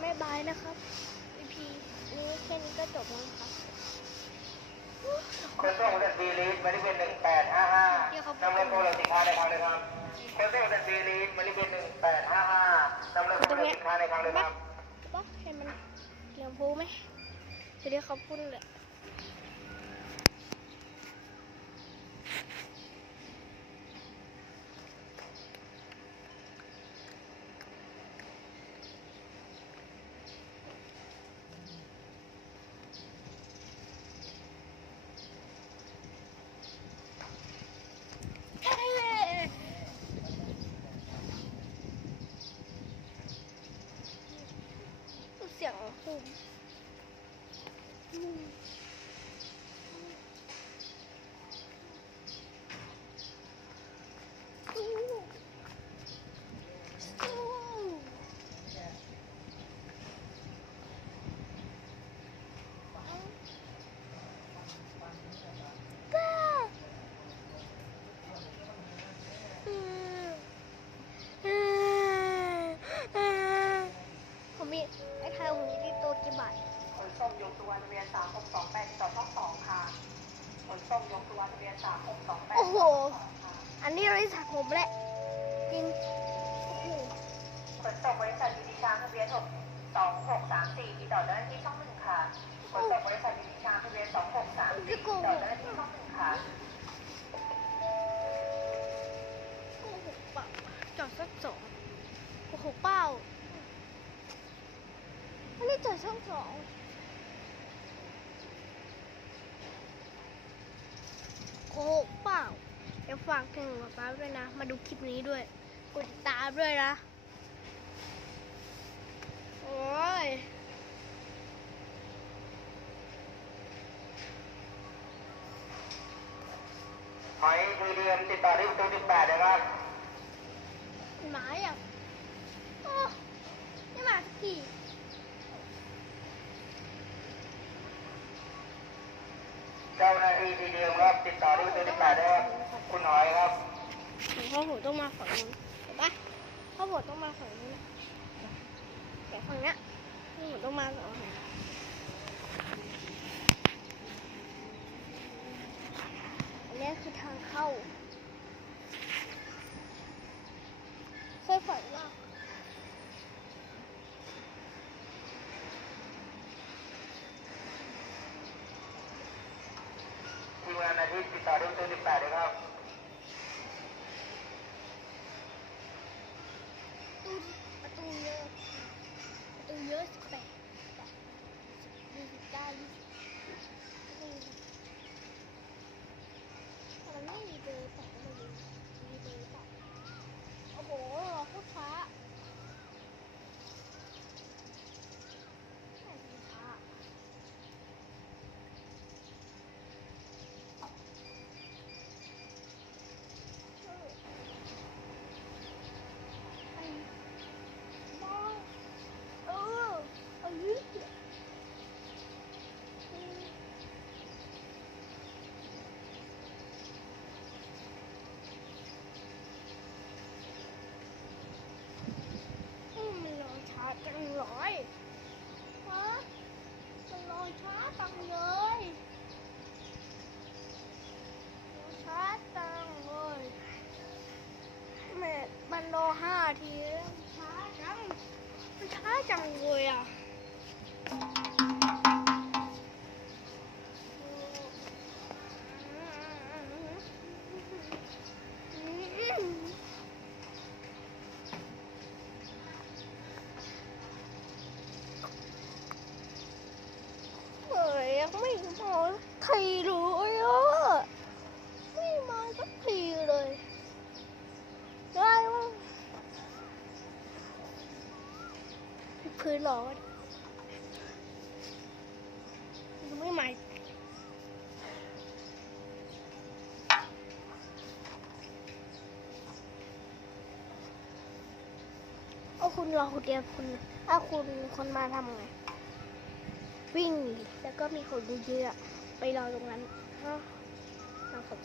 ไม่บายนะครับอีพีนี้แค่นี้ก็จบแล้วครับขนส่งเดินดีลีดบริเวณหนึ่งแปดห้าห้านำรถโพลสินค้าในทางเดินทางขนส่งเดินดีลีดบริเวณหนึ่งแปดห้าห้านำรถโพลสินค้าในทางเดินทางบล็อกให้มันเหลี่ยมพูไหมจะเรียกเขาพุ่นเลย งพุ่มผมมีไอ้ไทยผมมีที่ตัวกี่บาท ขนส่งยก ตัวทะเบียนสามหกสองแปดต่อช่องสองค่ะขนส่งยกตัวทะเบียนสามหกสองแปดโอ้โห อันนี้บริษัทผมแหละจริงโอ้โหขนส่งบริษัทยูนิชาทะเบียนหกสองหกสามสี่ติดต่อเจ้าหน้าที่ช่องหนึ่งค่ะขนส่งบริษัทยูนิชาทะเบียนสองหกสามสี่ติดต่อเจ้าหน้าที่ช่องหนึ่งค่ะโกหกเปล่าจอดสักสองโกหกเปล่าอันนี้จอดช่องสองโก หกเปล่าเดี๋ยวฝากถึงป๊าป๊าด้วยนะ มาดูคลิปนี้ด้วย กดติดตามด้วยนะ โอ้ยหอยทีเดียมติดต่อที่ตัวสิบแปดนะครับหมาอย่างโอ้นี่หมาสักที เจ้าหน้าที่ทีเดียมครับติดต่อที่ตัวสิบแปดนะครับคุณหน่อยครับเพราะผมต้องมาฝั่งนู้นเห็นปะเพราะผมต้องมาฝั่งนู้นแต่ฝั่งเนี้ยผมต้องมาฝั่งนี้อันนี้คือทางเข้าเคยฝันว่า ทีมงานอาทิตย์ติดต่อที่ตัวสิบแปดนะครับ ประตูเยอะประตูเยอะสิบแปดยี่สิบเก้ายี่สิบแต่มันไม่มีเบอร์แปดก็เลยมีเบอร์แปดโอ้โหโคตรช้าไม่มันช้าเออไอ้มองเออเอาลิ้นเนี่ยอืม อืมมันรอช้าจังเลยฮะมันรอช้าจังเลยรอช้าจังเลยแม่ มันรอห้าทีแล้วมันช้าจัง มันช้าจังเลยอะอืม เอ้ยยังไม่มาทีเลยอะไม่มาสักทีเลยได้มั้ง พื้นร้อนไม่หมาเอาคุณรอคุณเดียวคุณถ้าคุณคนมาทำไง วิ่งแล้วก็มีคนเยอะไปรอตรงนั้นก็นะครับ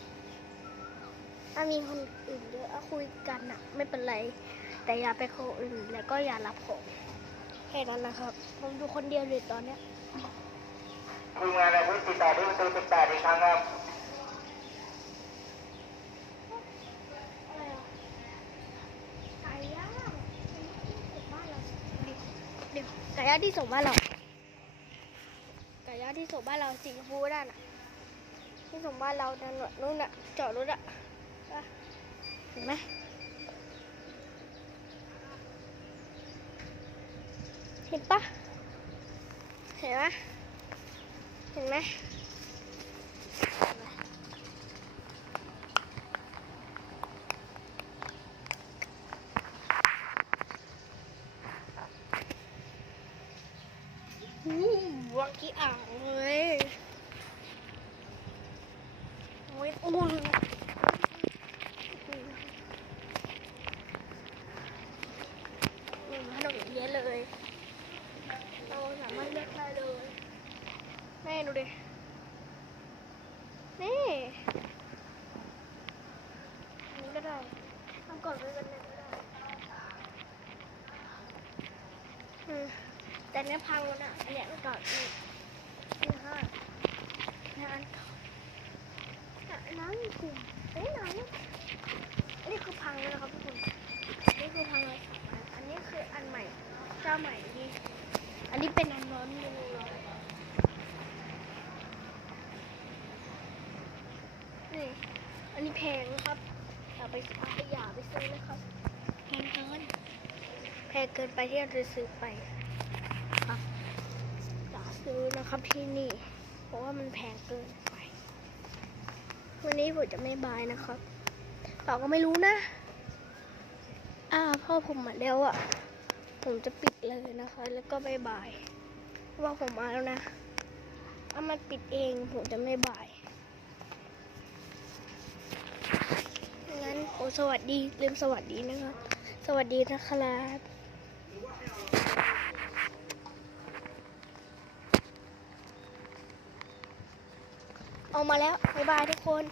ถ้ามีคนอื่นเยอะคุยกันอะไม่เป็นไร แต่อย่าไปคนอื่นแล้วก็อย่ารับของ แค่นั้นนะครับ ผมดูคนเดียวเลยตอนเนี้ยทีมงานเราติดต่อที่ประตูสิบแปดอีกครั้งครับไก่ย่างที่ส่งบ้านเรา ไก่ย่างที่ส่งบ้านเราสีชมพูด้านน่ะ ที่ส่งบ้านเราด้านนู้นน่ะจอดรถอะเห็นไหม เห็นปะเห็นไหมเห็นไหมหูวักกี้อ่างเลยโอ้ยอุ่นมีขนมเยอะเลย เราสามารถเลือกได้เลย แม่ดูดิ นี่อันนี้ก็ได้ทำก่อนไปกันเลยก็ได้อืมแต่เนี้ยพังแล้วนะอันเนี้ยมันก่อนนี่นี่ฮะงานน้ำกลุ่มเอ้ยน้ำอันนี้คือพังแล้วนะครับทุกคนอันนี้คือพังเลยอันนี้คืออันใหม่ เจ้าใหม่นี่อันนี้เป็นน้ำร้อนมื อนี่อันนี้แพงนะครับอย่าไปอย่าไปซื้อนะครับแพงเกินแพงเกินไปที่เราจะซื้อไปครับอย่าซื้อนะครับที่นี่ เพราะว่ามันแพงเกินไป วันนี้ผมจะไม่บายนะครับเปล่าก็ไม่รู้นะ อ่าพ่อผมมาแล้วอะ ผมจะปิดเลยนะคะ แล้วก็บายบายว่าผมมาแล้วนะถ้ามันปิดเองผมจะไม่บาย งั้นโอ สวัสดีลืมสวัสดีนะครับสวัสดีนะครับออกมาแล้วบ๊ายบายทุกคน